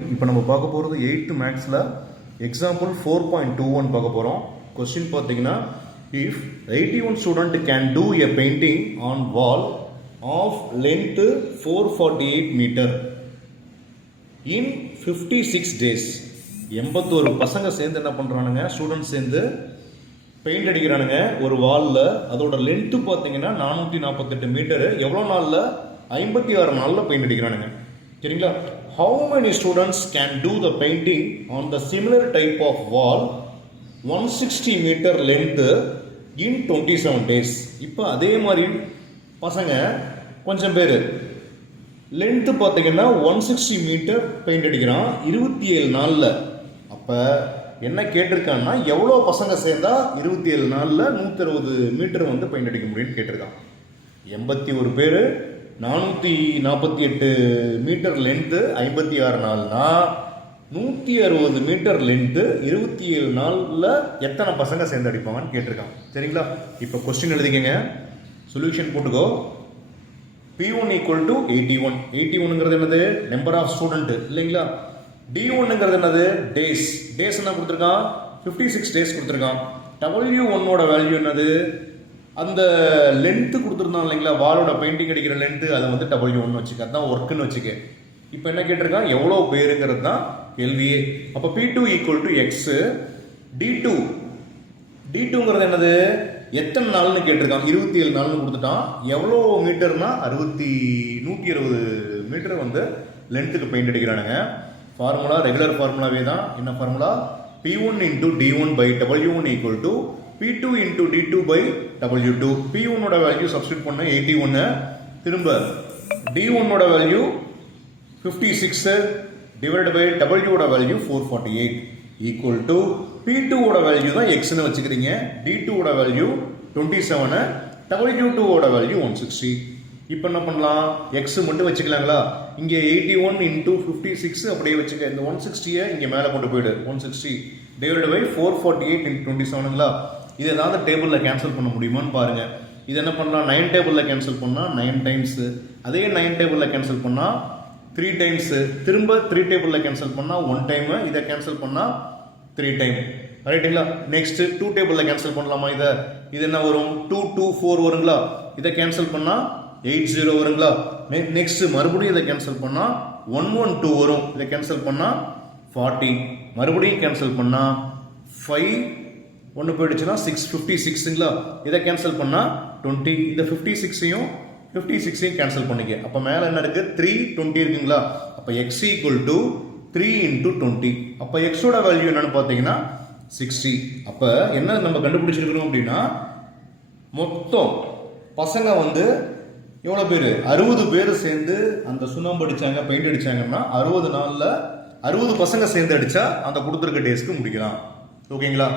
இப்போ நம்ம பார்க்க போகிறது 8th மேக்ஸில் எக்ஸாம்பிள் 4.21 பார்க்க போகிறோம். கொஸ்டின் பார்த்தீங்கன்னா, if 81 student can do a painting on wall of length 448 metre in 56 days. 81 பசங்க சேர்ந்து என்ன பண்ணுறானுங்க, ஸ்டூடெண்ட்ஸ் சேர்ந்து பெயிண்ட் அடிக்கிறானுங்க ஒரு வாலில். அதோட லென்த்து பார்த்தீங்கன்னா 448 மீட்டரு. எவ்வளோ நாளில்? 56 நாளில் பெயிண்ட் அடிக்கிறானுங்க. சரிங்களா? How many students can do the painting on the similar type of wall 160 meter length in 27 days? இப்போ அதே மாதிரி பசங்க கொஞ்சம் பேர் லென்த்து பார்த்தீங்கன்னா 160 மீட்டர் பெயிண்ட் அடிக்கிறான் 27 நாளில். அப்போ என்ன கேட்டிருக்கான்னா, எவ்வளோ பசங்க சேர்ந்தா 27 நாளில் 160 மீட்டர் வந்து பெயிண்ட் அடிக்க முடியும்னு கேட்டிருக்கான். 81 பேர், 448 மீட்டர் லென்த்து, 56 நாள்னா 160 மீட்டர் லென்த்து 27 நாளில் எத்தனை பசங்க சேர்ந்து அடிப்பாங்கன்னு கேட்டிருக்காங்க. சரிங்களா? இப்போ கொஸ்டின் எழுதிக்கங்க, சொல்யூஷன் போட்டுக்கோ. P1 equal to 81. 81ங்கிறது என்னது? நம்பர் ஆஃப் ஸ்டூடெண்ட் இல்லைங்களா? D1ங்கிறது என்னது? டேஸ். டேஸ் என்ன கொடுத்துருக்கான்? 56 டேஸ் கொடுத்துருக்கான். W1ஓட வேல்யூ என்னது? அந்த லென்த்து கொடுத்துருந்தான் இல்லைங்களா, வாலோட பெயிண்டிங் அடிக்கிற லென்த்து, அதை வந்து W1 வச்சுக்க, அதுதான் ஒர்க்குன்னு வச்சுக்க. இப்போ என்ன கேட்டிருக்கான்? எவ்வளோ பேருங்கிறது தான் கேள்வியே. அப்போ P2 ஈக்குவல் டு எக்ஸு. D2ங்கிறது என்னது? எத்தனை நாள்னு கேட்டிருக்கான்? 27 நாள்னு கொடுத்துட்டான். எவ்வளோ மீட்டர்னா 160 மீட்டர் வந்து லென்த்துக்கு பெயிண்ட் அடிக்கிறானுங்க. ஃபார்முலா ரெகுலர் ஃபார்முலாவே தான். என்ன formula? P1 into D1 by W1 equal to P2 into D2 by W2. P1ஓட வேல்யூ சப்ஸ்டியூட் பண்ண 81, திரும்ப D1ஓட வேல்யூ 56 டிவைட் பை Wஓட வேல்யூ 448 ஈக்குவல் டு P2ஓட வேல்யூ தான் எக்ஸ்னு வச்சுக்கிறீங்க, D2ஓட வேல்யூ 27, W2ஓட வேல்யூ 160. இப்போ என்ன பண்ணலாம்? எக்ஸ் மட்டும் வச்சுக்கலாங்களா? இங்கே 81 இன்டூ 56 அப்படியே வச்சுக்க. இந்த 160 இங்கே மேலே கொண்டு போயிடு. 160 டிவைட் பை 448 இன்டூ 27ங்களா? இது ஏதாவது டேபிளில் கேன்சல் பண்ண முடியுமான்னு பாருங்கள். இது என்ன பண்ணலாம்? 9 டேபிளில் கேன்சல் பண்ணால் 9 டைம்ஸு, அதே 9 டேபிளில் கேன்சல் பண்ணால் 3 டைம்ஸு, திரும்ப 3 டேபிளில் கேன்சல் பண்ணால் 1 டைமு, இதை கேன்சல் பண்ணால் 3 டைம். ரைட்டுங்களா? நெக்ஸ்ட்டு 2 டேபிளில் கேன்சல் பண்ணலாமா? இது என்ன வரும்? 2 2 4 வருங்களா? இதை கேன்சல் பண்ணால் 80 வருங்களா? நெக்ஸ்ட் மறுபடியும் இதை கேன்சல் பண்ணால் 112 வரும். இதை கேன்சல் பண்ணால் 40, மறுபடியும் கேன்சல் பண்ணால் 5 ஒன்று போயிடுச்சுன்னா 656ங்களா? இதை கேன்சல் பண்ணால் 20. இந்த 56ஐயும் கேன்சல் பண்ணிக்க. அப்போ மேலே என்ன இருக்குது? 320 இருக்குங்களா? அப்போ எக்ஸ் ஈக்குவல் டு 3 இன்டூ 20. அப்போ எக்ஸோட வேல்யூ என்னன்னு பார்த்தீங்கன்னா 60. அப்போ என்ன நம்ம கண்டுபிடிச்சிருக்கணும் அப்படின்னா, மொத்தம் பசங்க வந்து எவ்வளோ பேர்? 60 பேர் சேர்ந்து அந்த சுண்ணாம்பு அடித்தாங்க, பெயிண்ட் அடித்தாங்கன்னா 60 நாளில் 60 பசங்க சேர்ந்து அடித்தா அந்த கொடுத்துருக்க டேஸ்க்கு முடிக்கலாம். ஓகேங்களா?